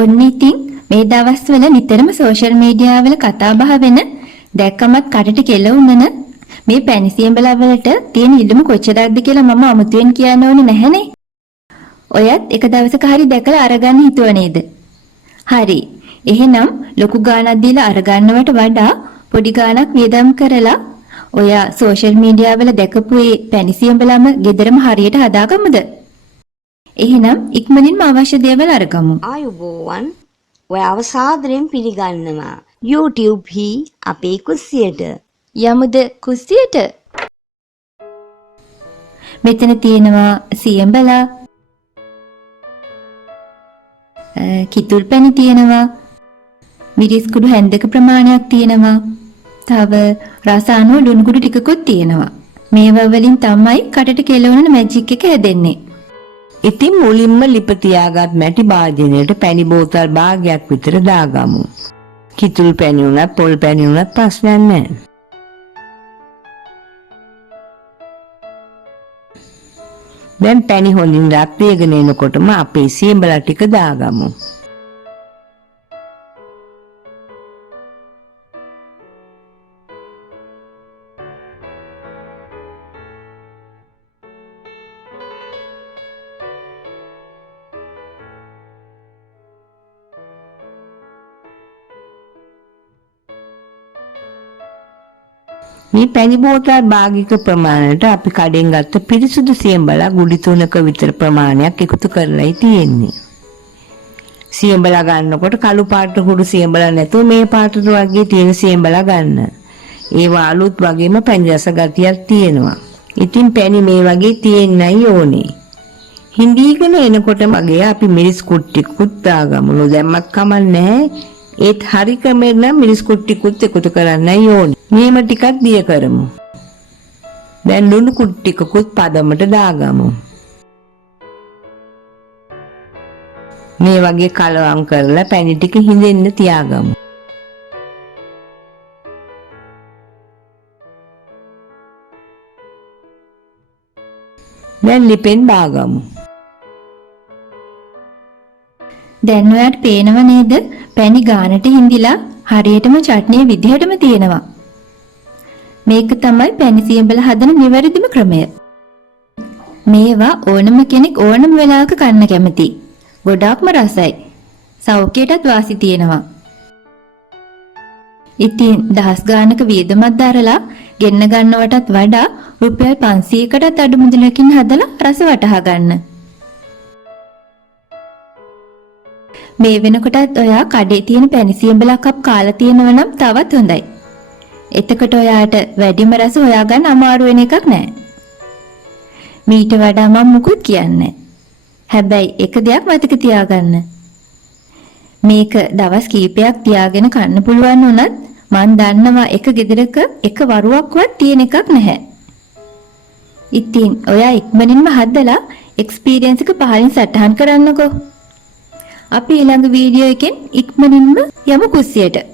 ඔන්න ඉතින් මේ දවස්වල නිතරම සෝෂල් මීඩියා වල කතා බහ වෙන දැක්කමත් කටට කෙල උනන මේ පැණිසියඹලා වලට තියෙන ඉල්ලුම කොච්චරක්ද කියලා මම අමුතුවෙන් කියන්න ඕනේ නැහනේ. ඔයත් එක දවසක හරි දැකලා අරගන්න හිතුව නේද? හරි. එහෙනම් ලොකු ගාණක් දීලා අරගන්නවට වඩා පොඩි ගාණක් වියදම් කරලා ඔයා සෝෂල් මීඩියා වල දැකපු ඒ පැණිසියඹලම ගෙදරම හරියට හදාගමුද? එහෙනම් ඉක්මනින්ම අවශ්‍ය දේවල් අරගමු. ආයුබෝවන්. ඔයාව සාදරයෙන් පිළිගන්නවා YouTube හි අපේ කුස්සියට. යමුද කුස්සියට? මෙතන තියෙනවා සියඹලා, කිතුල් පැණි තියෙනවා, මිරිස් කුඩු හැන්දක ප්‍රමාණයක් තියෙනවා. තව රස අනුව ලුණු කුඩු ටිකකුත් තියෙනවා. මේවා වලින් තමයි කටට කෙලවන මැජික් එක හැදෙන්නේ. ඉතින් මුලින්ම ලිප තියාගත් මැටි භාජනයට පැණි බෝතල් භාගයක් විතර දාගමු. කිතුල් පැණි උනත් පොල් පැණි උනත් ප්‍රශ්නයක් නැහැ. දැන් පැණි හොඳින් රත් වෙගෙන එනකොටම අපේ සියඹලා ටික දාගමු. මේ පැණි බෝතල් භාගික ප්‍රමාණයට අපි කඩෙන් ගත්ත පිරිසුදු සියඹලා ගුලි 3ක විතර ප්‍රමාණයක් එකතු කරලායි තියෙන්නේ. සියඹලා ගන්නකොට කළු පාට කුඩු සියඹලා නැතුව මේ පාටට වගේ තියෙන සියඹලා ගන්න. ඒවා අලුත් වගේම පැණි රස ගතියක් තියෙනවා. ඉතින් පැණි මේ වගේ තියෙන්නයි ඕනේ. හිඳීගෙන එනකොට මගේ අපි මිරිස් කුට්ටිකුත් දාගමු. නොදැම්මක් කමන්නේ. ඒත් හරි ක්‍රමෙන් නම් මිරිස් කුට්ටිකුත් එකතු කරන්නයි ඕනේ. මේම ටිකක් දිය කරමු. දැන් ලුණු කුඩු ටිකකුත් පදමට දාගමු. මේ වගේ කලවම් කරලා පැණි ටික හිඳෙන්න තියාගමු. දැන් ලිපෙන් දාගමු. දැන් ඔයාලට පේනව නේද? පැණි ගානට හිඳිලා හරියටම චට්නිය විදිහටම තියෙනවා. මේක තමයි පැණිසියඹලා හදන නිවැරදිම ක්‍රමය. මේවා ඕනම කෙනෙක් ඕනම වෙලාවක කන්න කැමති. ගොඩාක්ම රසයි. සෞඛ්‍යයටත් වාසි තියෙනවා. ඉතින් දහස් ගානක වියදමක් දරලා ගෙන්න ගන්නවටත් වඩා රුපියල් 500කටත් අඩු මුදලකින් හදලා රස වටහා ගන්න. මේ වෙනකොටත් ඔයා කඩේ තියෙන පැණිසියඹලා කප් කාලා තියෙනවා නම් තවත් හොඳයි. එතකොට ඔයාට වැඩිම රස හොයාගන්න අමාරු වෙන එකක් නෑ. මීට වඩා මම මුකුත් කියන්නේ. හැබැයි එක දෙයක් මතක තියාගන්න. මේක දවස් කීපයක් තියාගෙන කන්න පුළුවන් වුණත් මන් දන්නවා එක ගෙදරක එක වරුවක්වත් තියෙන එකක් නැහැ. ඉතින් ඔයා ඉක්මනින්ම හදලා එක්ස්පීරියන්ස් එක පහලින් සටහන් කරන්නකෝ. අපි ඊළඟ වීඩියෝ එකෙන් ඉක්මනින්ම යමු කුස්සියට.